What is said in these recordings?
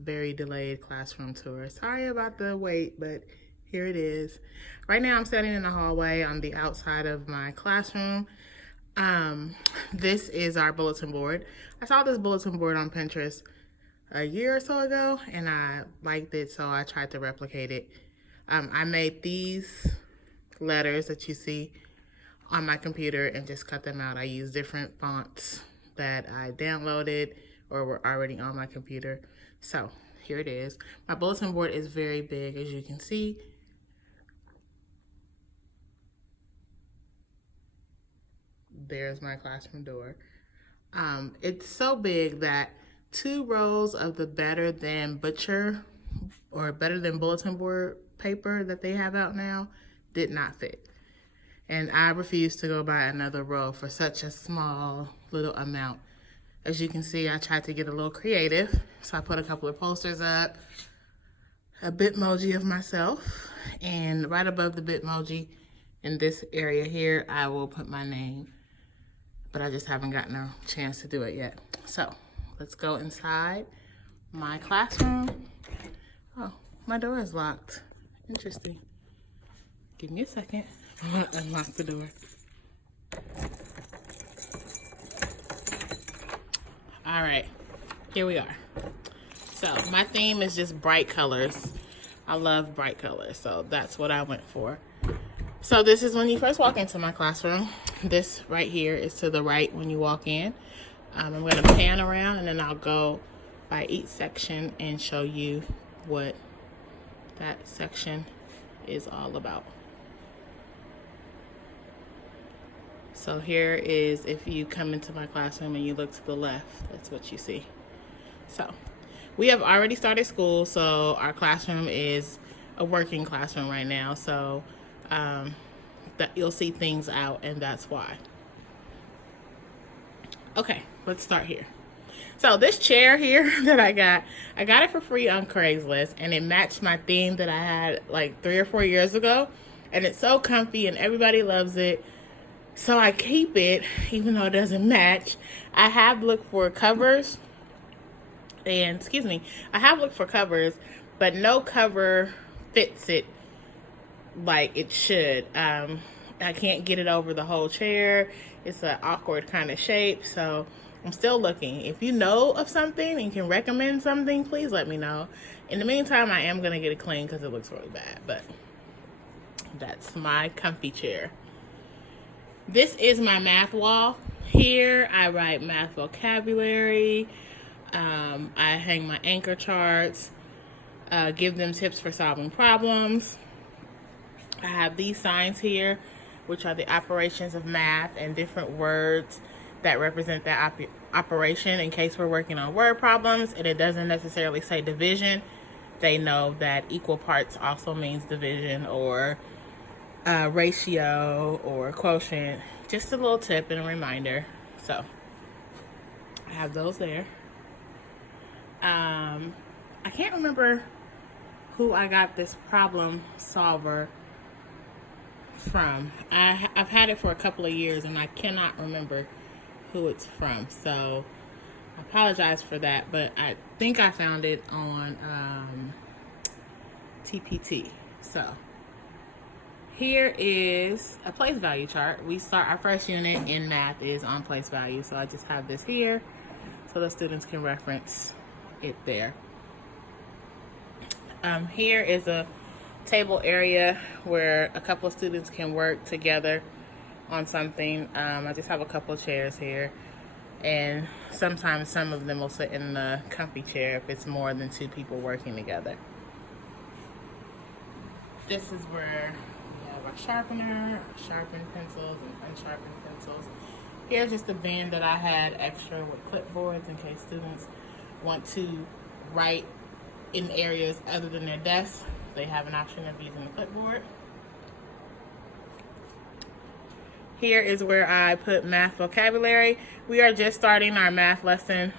very delayed classroom tour. Sorry about the wait, but here it is. Right now I'm standing in the hallway on the outside of my classroom. This is our bulletin board. I saw this bulletin board on Pinterest a year or so ago and I liked it, so I tried to replicate it. I made these letters that you see on my computer and just cut them out. I used different fonts that I downloaded or were already on my computer. So here it is. My bulletin board is very big, as you can see. There's my classroom door. It's so big that 2 rows of the better than butcher or better than bulletin board paper that they have out now did not fit. And I refused to go buy another roll for such a small little amount. As you can see, I tried to get a little creative. So I put a couple of posters up, a Bitmoji of myself, and right above the Bitmoji in this area here, I will put my name. But I just haven't gotten a chance to do it yet. So let's go inside my classroom. Oh, my door is locked. Interesting. Give me a second. I'm gonna unlock the door. All right, here we are. So my theme is just bright colors. I love bright colors, so that's what I went for. So this is when you first walk into my classroom. This right here is to the right when you walk in. I'm gonna pan around and then I'll go by each section and show you what that section is all about. So here is, if you come into my classroom and you look to the left, that's what you see. So we have already started school, so our classroom is a working classroom right now. So that you'll see things out, and that's why. Okay, let's start here. So this chair here that I got it for free on Craigslist, and it matched my theme that I had like 3 or 4 years ago, and it's so comfy and everybody loves it. So I keep it even though it doesn't match. I have looked for covers, and I have looked for covers, but no cover fits it like it should. I can't get it over the whole chair. It's an awkward kind of shape, so I'm still looking. If you know of something and can recommend something, please let me know. In the meantime, I am gonna get it clean because it looks really bad, but that's my comfy chair. This is my math wall. Here I write math vocabulary. I hang my anchor charts, give them tips for solving problems. I have these signs here, which are the operations of math and different words that represent that operation in case we're working on word problems and it doesn't necessarily say division. They know that equal parts also means division, or ratio, or quotient. Just a little tip and a reminder. So I have those there. I can't remember who I got this problem solver from. I've had it for a couple of years and I cannot remember who it's from, so I apologize for that, but I think I found it on TPT. So here is a place value chart. Our first unit in math is on place value, so I just have this here so the students can reference it there. Here is a table area where a couple of students can work together on something. I just have a couple of chairs here, and sometimes some of them will sit in the comfy chair if it's more than 2 people working together. This is where we have our sharpener, sharpened pencils and unsharpened pencils. Here's just a bin that I had extra with clipboards in case students want to write in areas other than their desk. They have an option of using the clipboard. Here is where I put math vocabulary. We are just starting our math lesson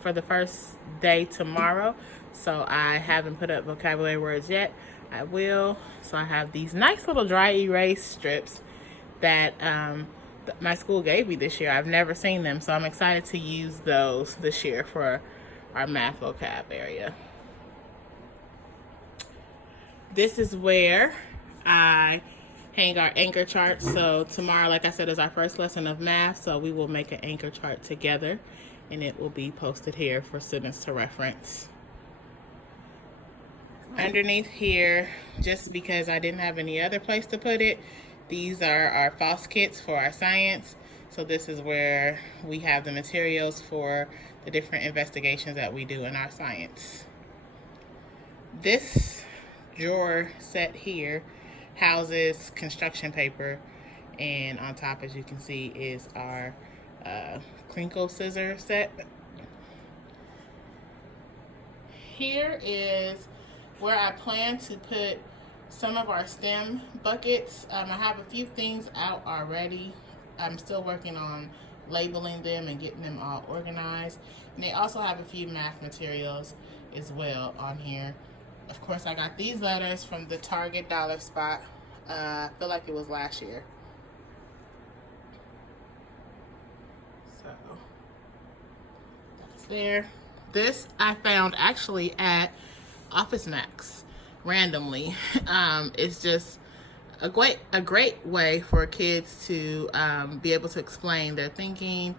for the first day tomorrow, so I haven't put up vocabulary words yet. I will. So I have these nice little dry erase strips that my school gave me this year. I've never seen them, so I'm excited to use those this year for our math vocab area. This is where I hang our anchor charts. So tomorrow, like I said, is our first lesson of math. So we will make an anchor chart together and it will be posted here for students to reference. Underneath here, just because I didn't have any other place to put it, these are our FOSS kits for our science. So this is where we have the materials for the different investigations that we do in our science. This drawer set here houses construction paper, and on top, as you can see, is our crinkle scissor set. Here is where I plan to put some of our STEM buckets. I have a few things out already. I'm still working on labeling them and getting them all organized. And they also have a few math materials as well on here. Of course, I got these letters from the Target dollar spot. I feel like it was last year. So that's there. This I found actually at Office Max randomly. It's just a great way for kids to be able to explain their thinking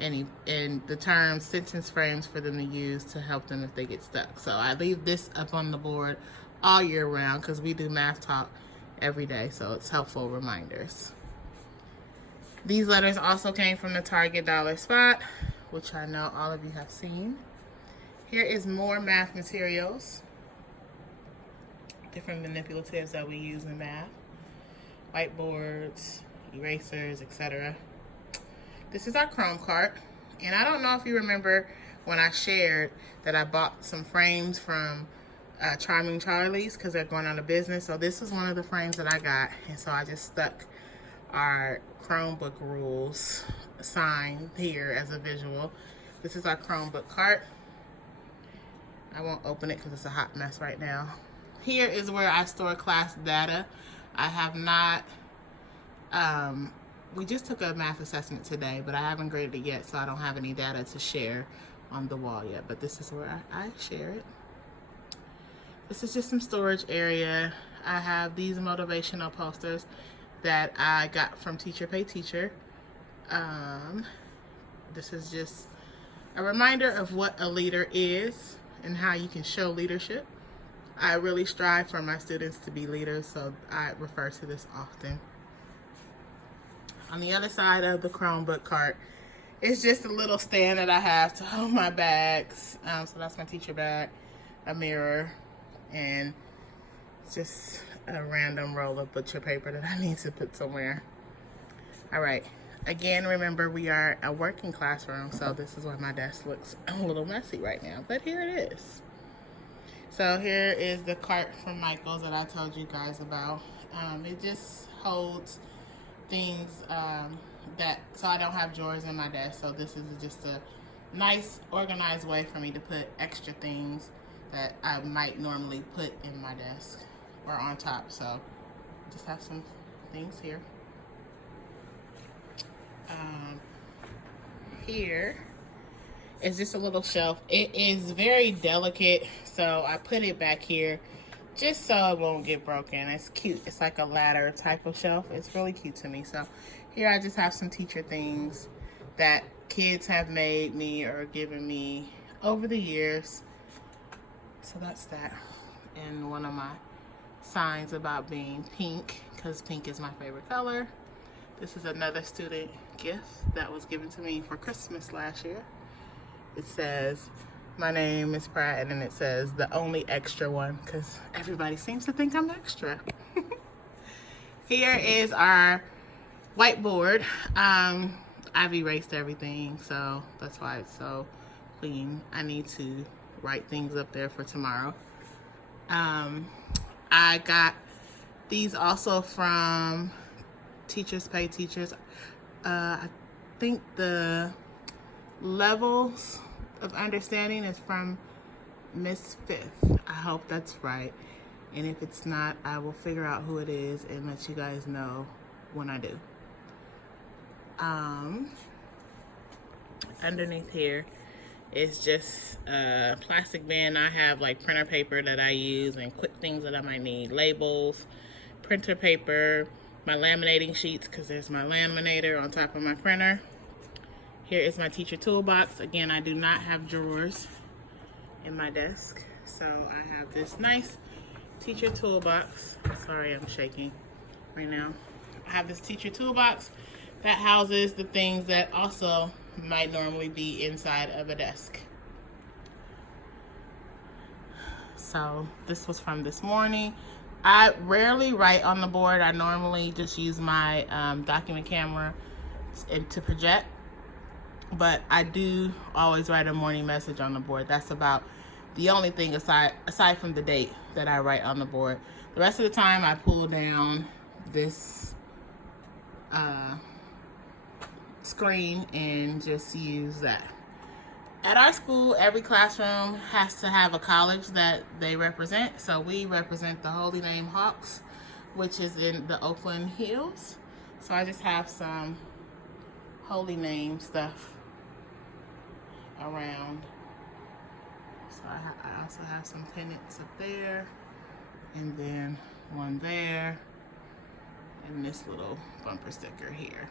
and the terms, sentence frames for them to use to help them if they get stuck. So I leave this up on the board all year round because we do math talk every day, so it's helpful reminders. These letters also came from the Target dollar spot, which I know all of you have seen. Here is more math materials, different manipulatives that we use in math, whiteboards, erasers, etc. This is our Chrome cart, and I don't know if you remember when I shared that I bought some frames from Charming Charlie's because they're going out of business. So this is one of the frames that I got, and so I just stuck our Chromebook rules sign here as a visual. This is our Chromebook cart. I won't open it because it's a hot mess right now. Here is where I store class data. I have not, we just took a math assessment today, but I haven't graded it yet, so I don't have any data to share on the wall yet, but this is where I share it. This is just some storage area. I have these motivational posters that I got from Teacher Pay Teacher. This is just a reminder of what a leader is and how you can show leadership. I really strive for my students to be leaders, so I refer to this often. On the other side of the Chromebook cart, it's just a little stand that I have to hold my bags. So that's my teacher bag, a mirror, and just a random roll of butcher paper that I need to put somewhere. All right. Again, remember we are a working classroom, so this is why my desk looks a little messy right now, but here it is. So here is the cart from Michael's that I told you guys about. It just holds things so I don't have drawers in my desk. So this is just a nice organized way for me to put extra things that I might normally put in my desk or on top. So just have some things here. Here is just a little shelf. It is very delicate, so I put it back here just so it won't get broken. It's cute. It's like a ladder type of shelf. It's really cute to me. So here I just have some teacher things that kids have made me or given me over the years. So that's that. And one of my signs about being pink, because pink is my favorite color. This is another student gift that was given to me for Christmas last year. It says, my name is Pratt, and then it says the only extra one, because everybody seems to think I'm extra. Here is our whiteboard. I've erased everything, so that's why it's so clean. I need to write things up there for tomorrow. I got these also from Teachers Pay Teachers. I think the levels of understanding is from Miss Fifth. I hope that's right. And if it's not, I will figure out who it is and let you guys know when I do. Underneath here It's just a plastic bin. I have like printer paper that I use and quick things that I might need. Labels, printer paper, my laminating sheets because there's my laminator on top of my printer. Here is my teacher toolbox. Again, I do not have drawers in my desk, so I have this nice teacher toolbox. Sorry, I'm shaking right now. I have this teacher toolbox that houses the things that also might normally be inside of a desk. So this was from this morning. I rarely write on the board. I normally just use my document camera to project, but I do always write a morning message on the board. That's about the only thing aside from the date that I write on the board. The rest of the time I pull down this screen and just use that. At our school, every classroom has to have a college that they represent. So we represent the Holy Name Hawks, which is in the Oakland Hills. So I just have some Holy Name stuff around. So I also have some pennants up there, and then one there, and this little bumper sticker here.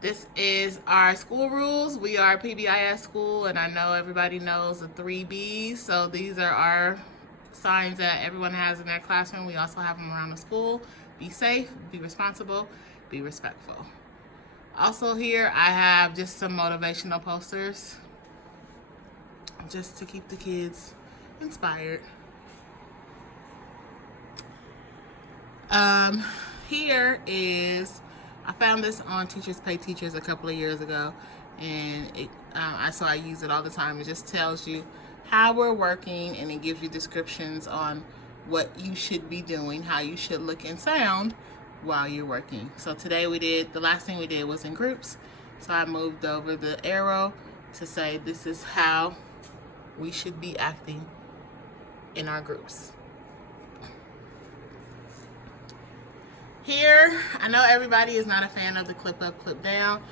This is our school rules. We are a PBIS school, and I know everybody knows the 3 B's. So these are our signs that everyone has in their classroom. We also have them around the school. Be safe, be responsible, be respectful. Also here, I have just some motivational posters just to keep the kids inspired. Here is, I found this on Teachers Pay Teachers a couple of years ago, and so I use it all the time. It just tells you how we're working, and it gives you descriptions on what you should be doing, how you should look and sound while you're working. So today the last thing we did was in groups. So I moved over the arrow to say this is how we should be acting in our groups. Here, I know everybody is not a fan of the clip up, clip down.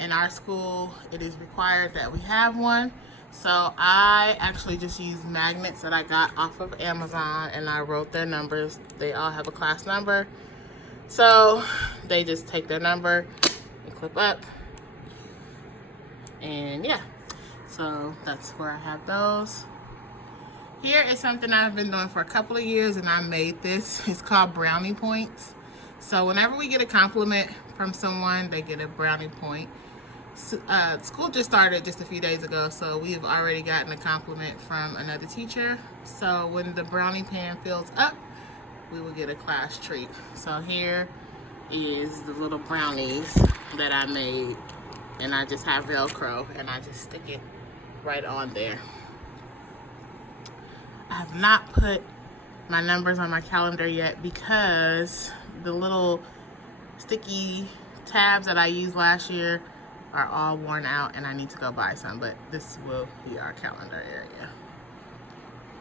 In our school, it is required that we have one. So I actually just used magnets that I got off of Amazon, and I wrote their numbers. They all have a class number. So they just take their number and clip up. And yeah, so that's where I have those. Here is something I've been doing for a couple of years, and I made this. It's called Brownie Points. So whenever we get a compliment from someone, they get a brownie point. School just started just a few days ago, so we have already gotten a compliment from another teacher. So when the brownie pan fills up, we will get a class treat. So here is the little brownies that I made, and I just have Velcro, and I just stick it right on there. I have not put my numbers on my calendar yet because the little sticky tabs that I used last year are all worn out, and I need to go buy some, but this will be our calendar area.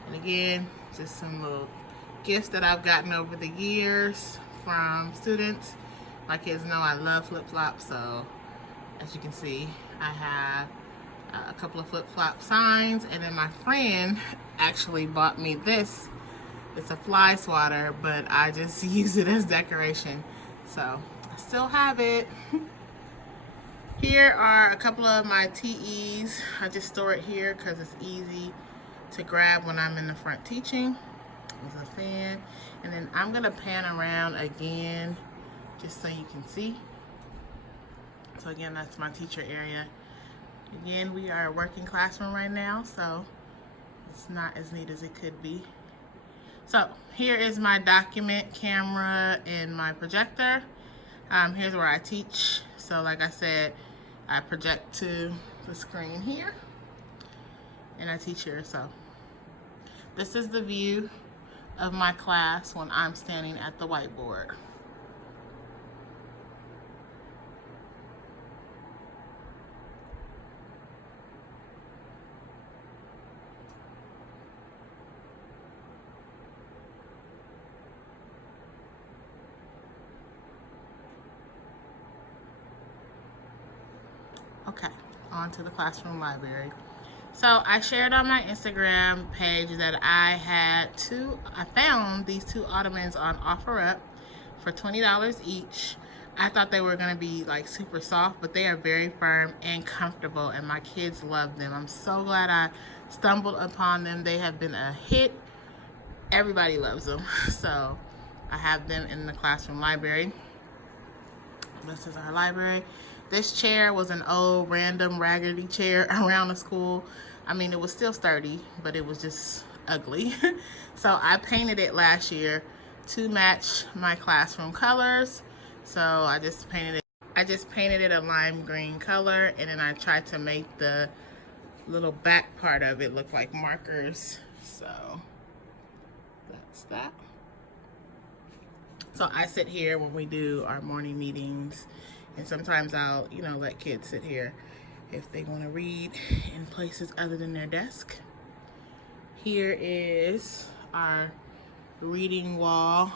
And again, just some little gifts that I've gotten over the years from students. My kids know I love flip-flops, so as you can see, I have a couple of flip-flop signs, and then my friend actually bought me this. It's a fly swatter, but I just use it as decoration, so I still have it. Here are a couple of my TEs. I just store it here because it's easy to grab when I'm in the front teaching. There's a fan, and then I'm gonna pan around again just so you can see. So again, that's my teacher area. Again, we are a working classroom right now, so it's not as neat as it could be. So here is my document camera and my projector. Here's where I teach. So like I said, I project to the screen here, and I teach here. So this is the view of my class when I'm standing at the whiteboard. Okay, onto the classroom library. So I shared on my Instagram page that I found these two Ottomans on OfferUp for $20 each. I thought they were gonna be like super soft, but they are very firm and comfortable, and my kids love them. I'm so glad I stumbled upon them. They have been a hit. Everybody loves them. So I have them in the classroom library. This is our library. This chair was an old random raggedy chair around the school. I mean, it was still sturdy, but it was just ugly. So I painted it last year to match my classroom colors. So I just painted it a lime green color, and then I tried to make the little back part of it look like markers. So that's that. So I sit here when we do our morning meetings, and sometimes I'll, let kids sit here if they want to read in places other than their desk. Here is our reading wall.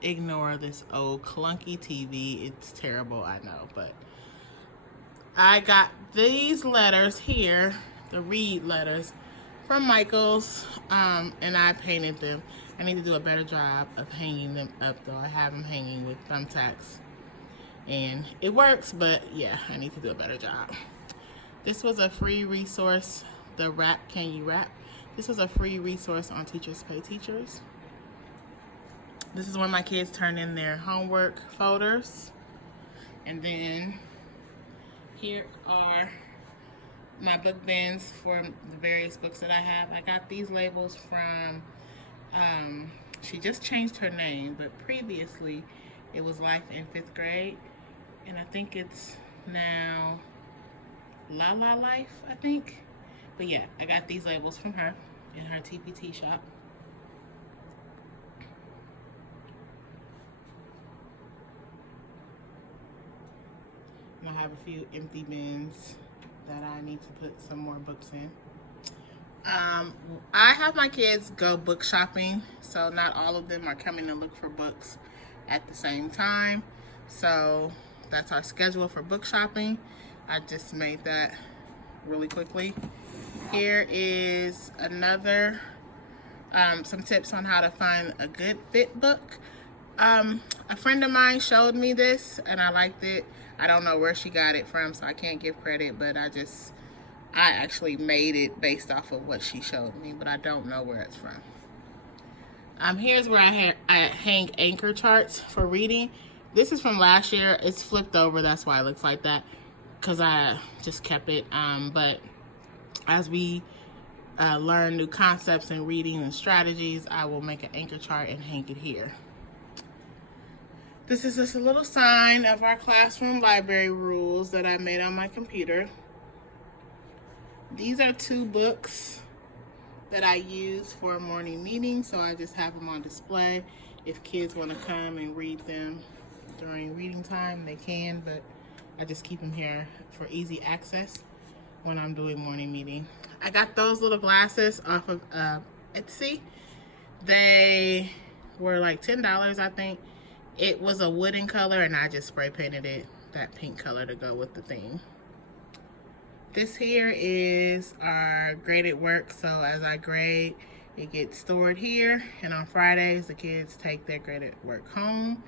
Ignore this old clunky TV. It's terrible, I know, but I got these letters here, the read letters, from Michael's, and I painted them. I need to do a better job of hanging them up, though. I have them hanging with thumbtacks, and it works, but yeah, I need to do a better job. This was a free resource, the Rap Can You Rap? This was a free resource on Teachers Pay Teachers. This is when my kids turn in their homework folders. And then here are my book bins for the various books that I have. I got these labels from, she just changed her name, but previously it was Life in 5th Grade. And I think it's now La La Life, I think. But yeah, I got these labels from her in her TPT shop. And I have a few empty bins that I need to put some more books in. I have my kids go book shopping, so not all of them are coming to look for books at the same time. So that's our schedule for book shopping. I just made that really quickly. Here is another, some tips on how to find a good fit book. A friend of mine showed me this and I liked it. I don't know where she got it from, so I can't give credit, but I actually made it based off of what she showed me, but I don't know where it's from. Here's where I hang anchor charts for reading. This is from last year. It's flipped over, that's why it looks like that, because I just kept it. But as we learn new concepts in reading and strategies, I will make an anchor chart and hang it here. This is just a little sign of our classroom library rules that I made on my computer. These are 2 books that I use for a morning meeting, so I just have them on display. If kids want to come and read them during reading time, they can, but I just keep them here for easy access when I'm doing morning meeting. I got those little glasses off of Etsy. They were like $10, I think. It was a wooden color, and I just spray painted it that pink color to go with the theme. This here is our graded work. So as I grade, it gets stored here, and on Fridays the kids take their graded work home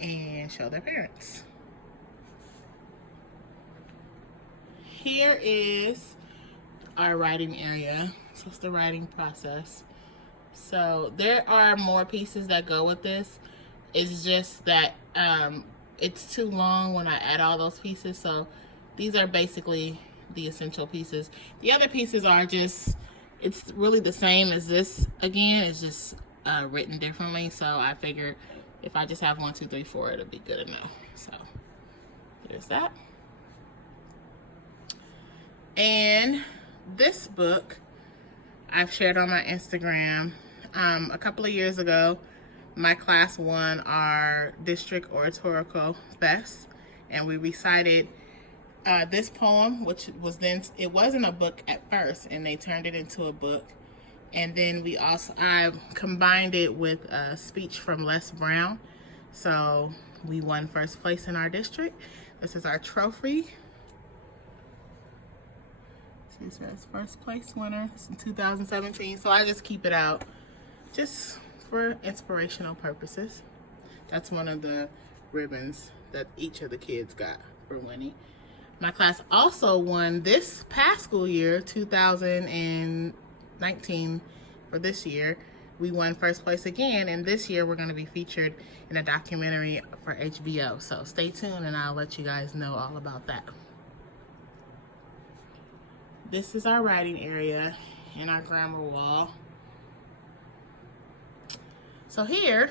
and show their parents. Here is our writing area. So it's the writing process. So there are more pieces that go with this. It's just that it's too long when I add all those pieces. So these are basically the essential pieces. The other pieces are just, it's really the same as this again. It's just written differently. So I figured if I just have 1, 2, 3, 4, it'll be good enough. So there's that. And this book I've shared on my Instagram. A couple of years ago, my class won our district oratorical fest, and we recited this poem, which was then, it wasn't a book at first, and they turned it into a book. And then I combined it with a speech from Les Brown. So we won first place in our district. This is our trophy. It says first place winner. It's in 2017. So I just keep it out just for inspirational purposes. That's one of the ribbons that each of the kids got for winning. My class also won this past school year, 2019, for this year. We won first place again, and this year we're going to be featured in a documentary for HBO. So stay tuned and I'll let you guys know all about that. This is our writing area and our grammar wall. So here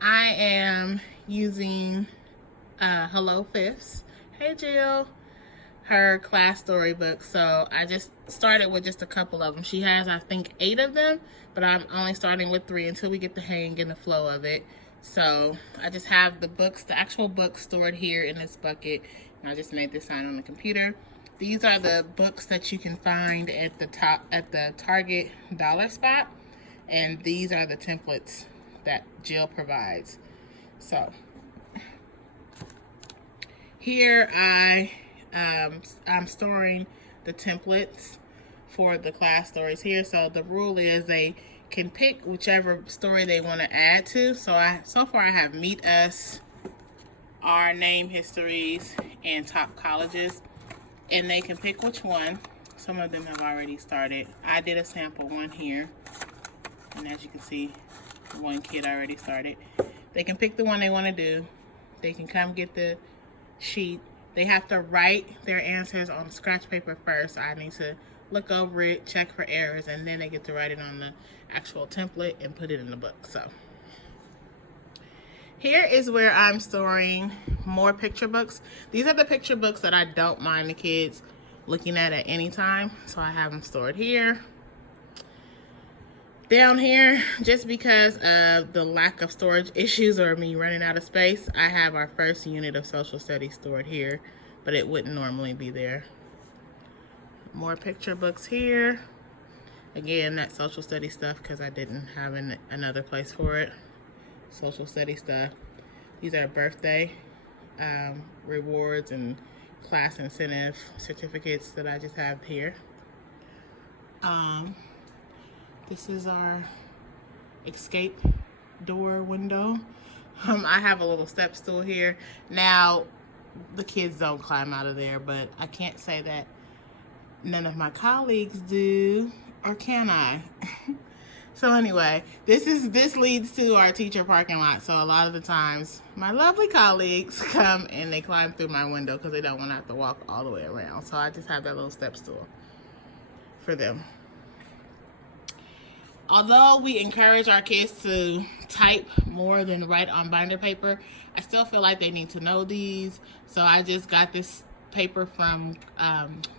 I am using Hello Fifths. Hey Jill. Her class storybook. So I just started with just a couple of them. She has, I think, 8 of them, but I'm only starting with 3 until we get the hang and the flow of it. So I just have the books, the actual books stored here in this bucket, and I just made this sign on the computer. These are the books that you can find at the top at the Target dollar spot, and these are the templates that Jill provides. So here I'm storing the templates for the class stories here. So the rule is they can pick whichever story they want to add to. So far I have Meet Us, Our Name Histories, and Top Colleges, and they can pick which one. Some of them have already started. I did a sample one here, and as you can see, one kid already started. They can pick the one they want to do. They can come get the sheet. They have to write their answers on scratch paper first. I need to look over it, check for errors, and then they get to write it on the actual template and put it in the book. So here is where I'm storing more picture books. These are the picture books that I don't mind the kids looking at any time. So I have them stored here. Down here, just because of the lack of storage issues or me running out of space, I have our first unit of social studies stored here, but it wouldn't normally be there. More picture books here. Again, that social studies stuff because I didn't have another place for it. Social studies stuff. These are birthday rewards and class incentive certificates that I just have here. This is our escape door window. I have a little step stool here. Now, the kids don't climb out of there, but I can't say that none of my colleagues do, or can I? So anyway, this leads to our teacher parking lot. So a lot of the times, my lovely colleagues come and they climb through my window because they don't want to have to walk all the way around. So I just have that little step stool for them. Although we encourage our kids to type more than write on binder paper, I still feel like they need to know these. So I just got this paper from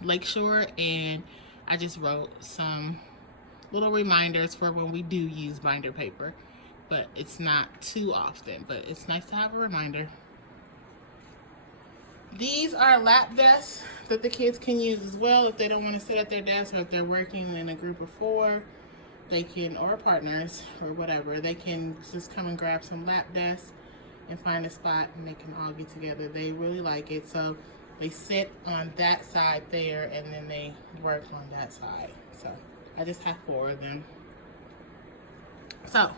Lakeshore, and I just wrote some little reminders for when we do use binder paper. But it's not too often, but it's nice to have a reminder. These are lap desks that the kids can use as well if they don't want to sit at their desk, or if they're working in a group of 4. They can, or partners, or whatever, they can just come and grab some lap desks and find a spot, and they can all get together. They really like it, so they sit on that side there, and then they work on that side. So I just have 4 of them. So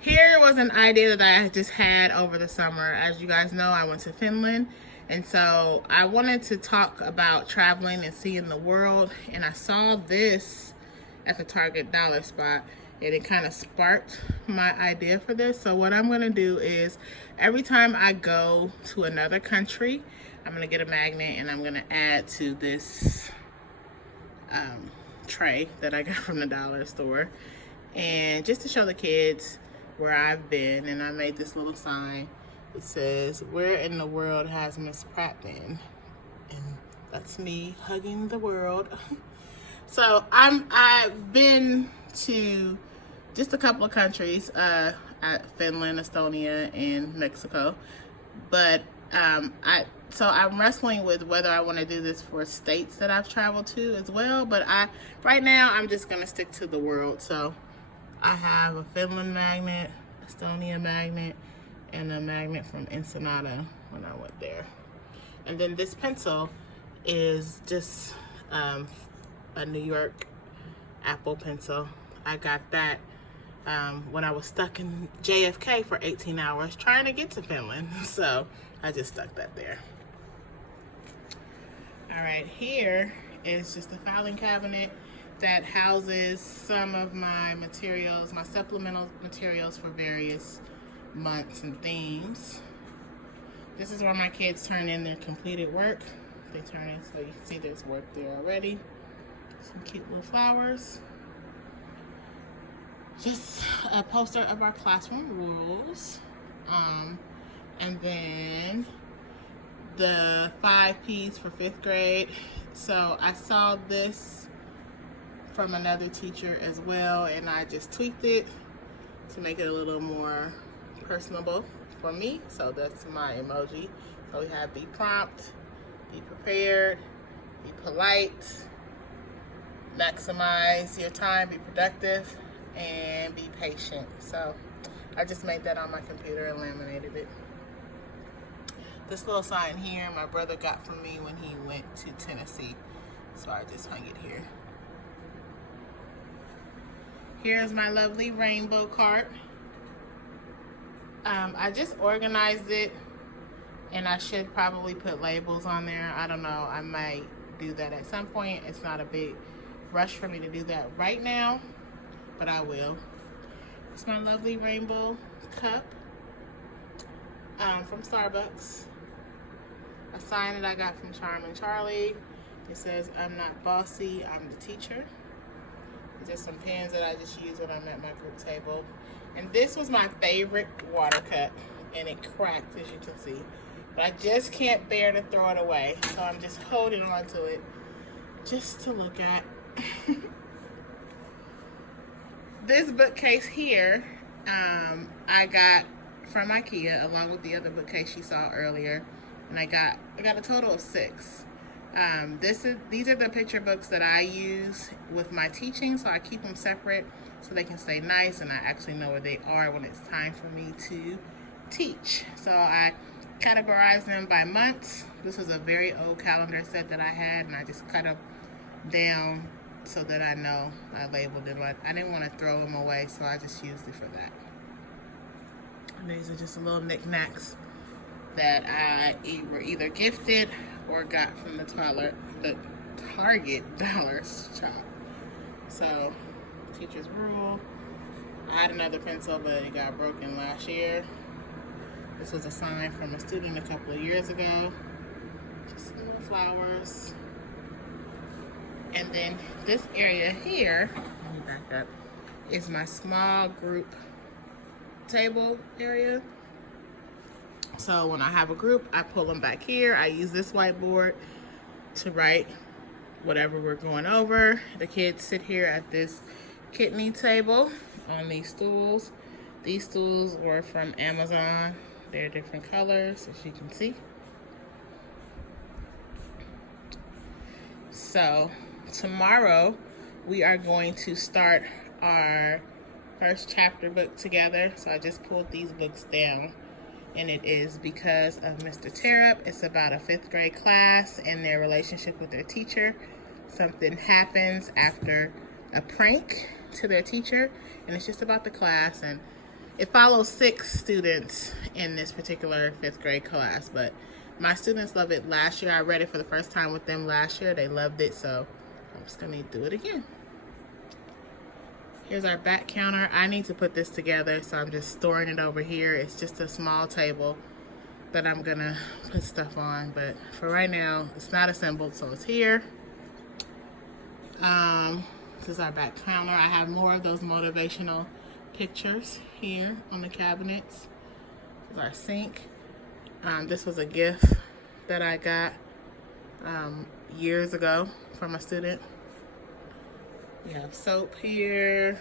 here was an idea that I just had over the summer. As you guys know, I went to Finland, and so I wanted to talk about traveling and seeing the world, and I saw this at the Target dollar spot, and it kind of sparked my idea for this. So what I'm going to do is every time I go to another country, I'm going to get a magnet and I'm going to add to this tray that I got from the dollar store, and just to show the kids where I've been. And I made this little sign. It says, "Where in the world has Miss Pratt been?" And that's me hugging the world. So I've been to just a couple of countries, Finland, Estonia, and Mexico. But I'm wrestling with whether I want to do this for states that I've traveled to as well. But right now I'm just gonna stick to the world. So I have a Finland magnet, Estonia magnet, and a magnet from Ensenada when I went there. And then this pencil is just a New York Apple pencil. I got that when I was stuck in JFK for 18 hours trying to get to Finland. So I just stuck that there. All right, here is just a filing cabinet that houses some of my materials, my supplemental materials for various months and themes. This is where my kids turn in their completed work. They turn in, so you can see there's work there already. Some cute little flowers. Just a poster of our classroom rules. And then the 5 P's for 5th grade. So I saw this from another teacher as well, and I just tweaked it to make it a little more personable for me. So that's my emoji. So we have be prompt, be prepared, be polite, maximize your time, be productive, and be patient. So I just made that on my computer and laminated it. This little sign here my brother got from me when he went to Tennessee, so I just hung it here. Here's my lovely rainbow cart. I just organized it, and I should probably put labels on there. I don't know, I might do that at some point. It's not a big rush for me to do that right now, but I will. It's my lovely rainbow cup from Starbucks. A sign that I got from Charmin Charlie. It says, "I'm not bossy, I'm the teacher." It's just some pens that I just use when I'm at my group table. And this was my favorite water cup, and it cracked, as you can see. But I just can't bear to throw it away, so I'm just holding on to it just to look at. This bookcase here, I got from IKEA, along with the other bookcase you saw earlier, and I got a total of 6. These are the picture books that I use with my teaching, so I keep them separate so they can stay nice and I actually know where they are when it's time for me to teach. So I categorize them by months. This was a very old calendar set that I had, and I just cut them down so that I know I labeled them. I didn't want to throw them away, so I just used it for that. And these are just little knickknacks that I were either gifted or got from the Target dollar shop. So, teacher's rule. I had another pencil, but it got broken last year. This was a sign from a student a couple of years ago. Just some little flowers. And then this area here, let me back up, is my small group table area. So when I have a group, I pull them back here. I use this whiteboard to write whatever we're going over. The kids sit here at this kidney table on these stools. These stools were from Amazon. They're different colors, as you can see. So tomorrow we are going to start our first chapter book together. So I just pulled these books down, and it is Because of Mr. Tearup. It's about a 5th grade class and their relationship with their teacher. Something happens after a prank to their teacher, and it's just about the class, and it follows 6 students in this particular 5th grade class. But my students loved it last year. I read it for the first time with them last year. They loved it, so I'm just gonna do it again. Here's our back counter. I need to put this together, so I'm just storing it over here. It's just a small table that I'm gonna put stuff on, but for right now, it's not assembled, so it's here. This is our back counter. I have more of those motivational pictures here on the cabinets. This is our sink. This was a gift that I got years ago from a student. We have soap here.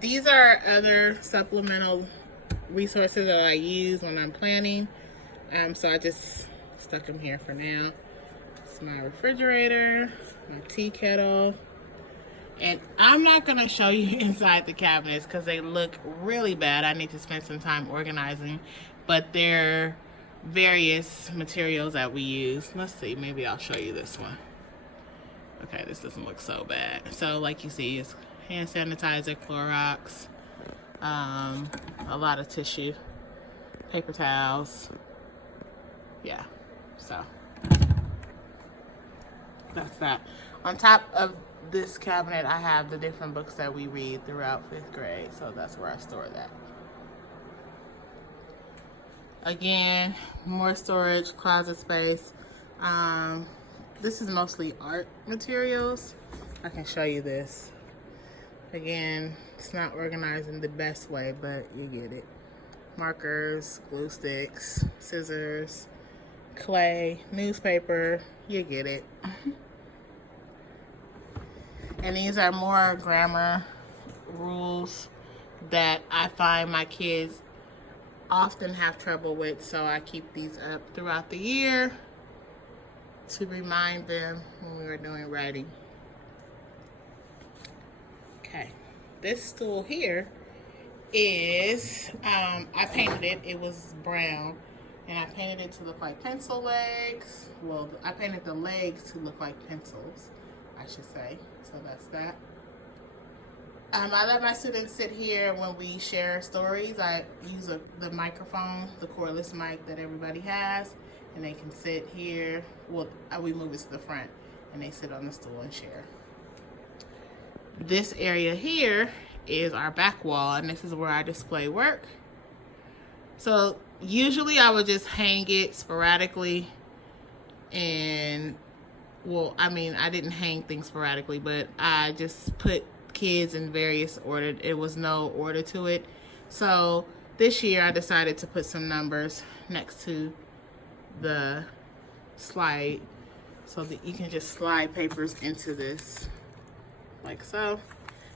These are other supplemental resources that I use when I'm planning. So I just stuck them here for now. It's my refrigerator, my tea kettle. And I'm not gonna show you inside the cabinets because they look really bad. I need to spend some time organizing, but they're various materials that we use. Let's see, maybe I'll show you this one. Okay, this doesn't look so bad. So like you see, it's hand sanitizer, Clorox, a lot of tissue, paper towels. Yeah, so that's that. On top of this cabinet, I have the different books that we read throughout 5th grade, so that's where I store that. Again, more storage, closet space. This is mostly art materials. I can show you this. Again, it's not organized in the best way, but you get it. Markers, glue sticks, scissors, clay, newspaper, you get it. And these are more grammar rules that I find my kids often have trouble with, so I keep these up throughout the year to remind them when we were doing writing. Okay, this stool here is, I painted it. It was brown, and I painted it to look like pencil legs. Well, I painted the legs to look like pencils, I should say. So that's that. I let my students sit here when we share stories. I use the microphone, the cordless mic that everybody has, and they can sit here. Well, we move it to the front, and they sit on the stool and share. This area here is our back wall, and this is where I display work. So usually I would just hang it sporadically, and well, I mean, I didn't hang things sporadically, but I just put kids in various order. It was no order to it. So this year I decided to put some numbers next to the slide so that you can just slide papers into this like so.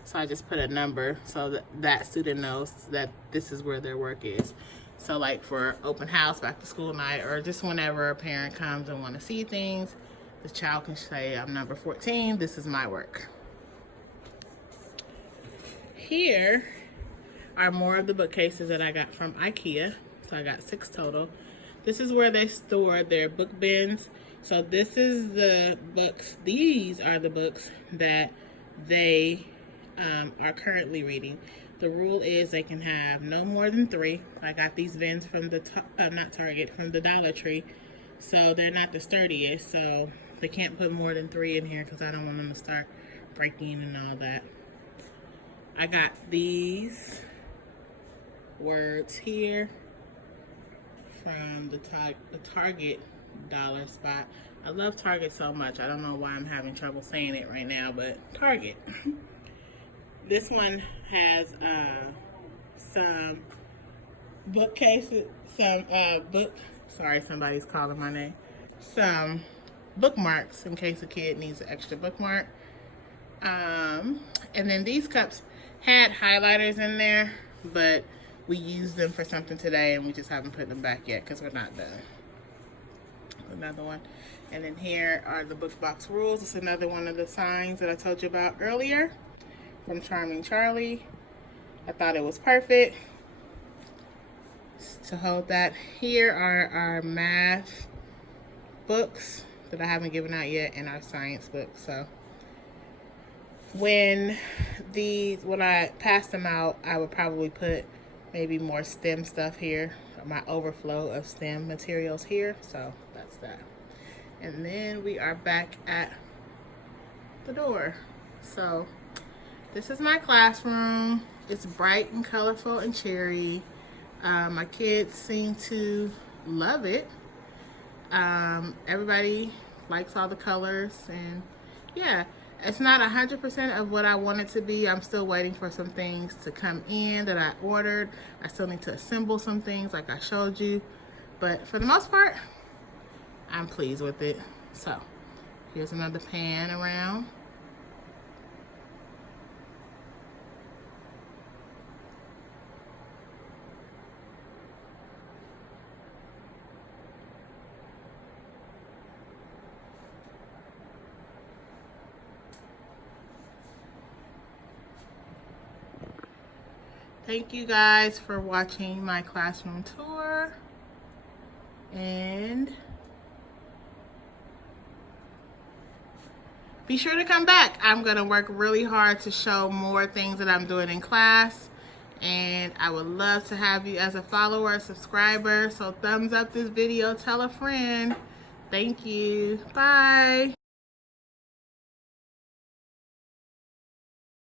So I just put a number so that that student knows that this is where their work is. So like for open house, back to school night, or just whenever a parent comes and want to see things, the child can say, I'm number 14, this is my work. Here are more of the bookcases that I got from IKEA. So I got 6 total. This is where they store their book bins. So this is the books, these are the books that they are currently reading. The rule is they can have no more than 3. I got these bins from the, not Target, from the Dollar Tree. So they're not the sturdiest, so they can't put more than 3 in here because I don't want them to start breaking and all that. I got these words here from the Target dollar spot. I love Target so much. I don't know why I'm having trouble saying it right now, but Target. This one has some bookcases, sorry, somebody's calling my name. Some bookmarks in case a kid needs an extra bookmark. And then these cups had highlighters in there, but we used them for something today and we just haven't put them back yet because we're not done. Another one. And then here are the book box rules. It's another one of the signs that I told you about earlier from Charming Charlie. I thought it was perfect to hold that. Here are our math books that I haven't given out yet, and our science books. So when I pass them out, I would probably put maybe more STEM stuff here, my overflow of STEM materials here. So that's that. And then we are back at the door. So this is my classroom. It's bright and colorful and cheery. My kids seem to love it. Everybody likes all the colors, and yeah, it's not 100% of what I want it to be. I'm still waiting for some things to come in that I ordered. I still need to assemble some things like I showed you, but for the most part, I'm pleased with it. So here's another pan around. Thank you guys for watching my classroom tour. And be sure to come back. I'm going to work really hard to show more things that I'm doing in class. And I would love to have you as a follower, a subscriber. So thumbs up this video, tell a friend. Thank you. Bye.